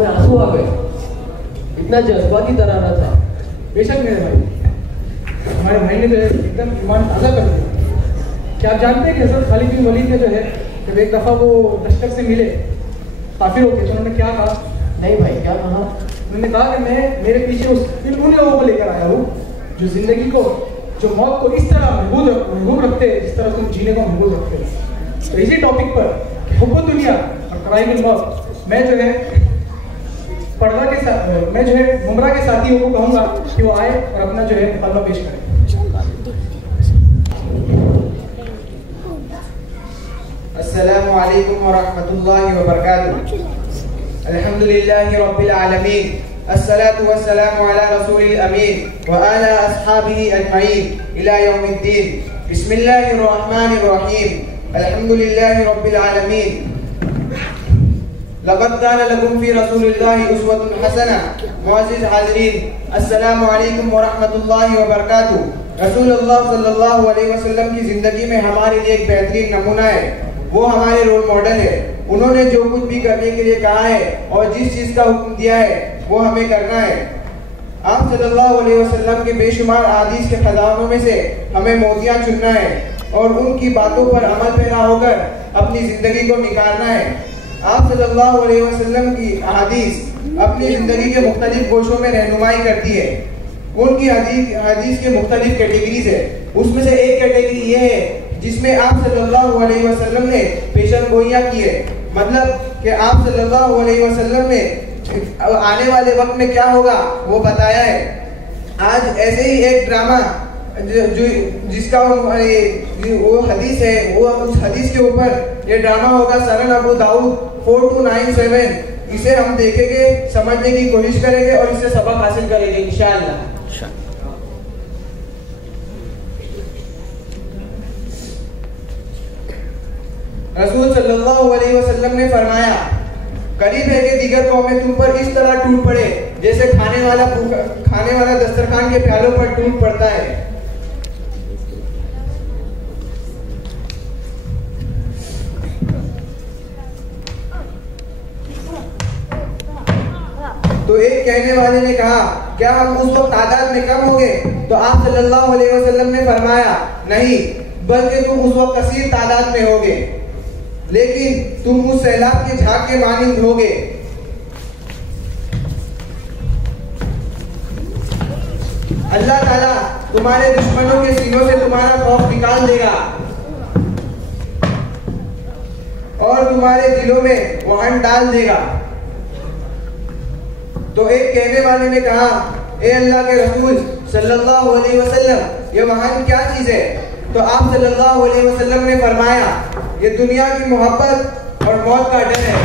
में आंसू आ गए। इतना जज्बाती तराना था। बेशक मेरे भाई, हमारे भाई ने जो है एकदम ईमान ताज़ा कर दिया। क्या आप जानते हैं कि हज़रत खालिद बिन वलीद ने जो है जब एक दफ़ा वो लश्कर से मिले काफिर होके, तो उन्होंने क्या कहा? नहीं भाई, क्या कहा? उन्होंने कहा कि मैं मेरे पीछे उन लोगों को लेकर आया हूँ जो जिंदगी को, जो मौत को इस तरह महबूब रखते हैं जिस तरह तुम जीने को महबूब रखते हो। तो इसी टॉपिक पर हुब्बुद दुनिया और कराइबुल मौत मैं जो है पर्दा के साथ, मैं जो है गुमराह के साथियों को कहूँगा कि वो आए और अपना जो है मुकदमा पेश करें। अस्सलामु अलैकुम व रहमतुल्लाहि व बरकातुहू। अल्हम्दुलिल्लाहि रब्बिल आलमीन, अस्सलातु वस्सलामु अला रसूलिल अमीन व अला अस्हाबिही अजमईन इला यौमिद्दीन। बिस्मिल्लाहिर रहमानिर रहीम। अल्हम्दुलिल्लाहि रब्बिल आलमीन। लक़द कान लकुम फ़ी रसूलिल्लाहि उस्वतुन हसना। मुअज़्ज़िज़ हाज़िरीन, अस्सलामु अलैकुम व रहमतुल्लाहि व बरकातुहू। रसूलुल्लाह सल्लल्लाहु अलैहि वसल्लम की ज़िंदगी में हमारे लिए एक बेहतरीन नमूना है। वो हमारे रोल मॉडल है। उन्होंने जो कुछ भी करने के लिए कहा है और जिस चीज़ का हुक्म दिया है वो हमें करना है। आप सल्लल्लाहु अलैहि वसल्लम के बेशुमार हदीस के खजानों में से हमें मोतियाँ चुनना है और उनकी बातों पर अमल पैरा होकर अपनी ज़िंदगी को निखारना है। आप सल्लल्लाहु अलैहि वसल्लम की हदीस अपनी ज़िंदगी के मुख्तलिफ गोशों में रहनुमाई करती है। उनकी हदीस के मुख्तलिफ कैटेगरीज है। उसमें से एक कैटेगरी ये है जिसमें आप सल्लल्लाहु अलैहि वसल्लम ने पेशनगोइयाँ की है। मतलब कि आप सल्लल्लाहु अलैहि वसल्लम ने आने वाले वक्त में क्या होगा वो बताया है। आज ऐसे ही एक ड्रामा जो जिसका वो हदीस है, वो उस हदीस के ऊपर ये ड्रामा होगा सनन अबू दाऊद 4297। इसे हम देखेंगे, समझने की कोशिश करेंगे और इससे सबक हासिल करेंगे इंशाअल्लाह। रसूल सल्लल्लाहु अलैहि वसल्लम ने फरमाया, करीब है कि दीगर कौमें तुम पर इस तरह टूट पड़े जैसे खाने वाला दस्तरखान के प्यालों पर टूट पड़ता है। तो एक कहने वाले ने कहा, क्या हम उस वक्त तादाद में कम हो गए? तो आप सल्लल्लाहु अलैहि वसल्लम ने फरमाया, नहीं, बल्कि तुम उस वक्त कसीर तादाद में होगे, लेकिन तुम उस सैलाब के झाग के मानिंद होगे। अल्लाह ताला तुम्हारे दुश्मनों के सीनों से तुम्हारा खौफ निकाल देगा और तुम्हारे दिलों में वहन डाल देगा। तो एक कहने वाले ने कहा, ए अल्लाह के रसूल सल्लल्लाहु अलैहि वसल्लम, ये वहन क्या चीज है? तो आप सल्लल्लाहु अलैहि वसल्लम ने फरमाया, ये दुनिया की मोहब्बत और मौत का डर है।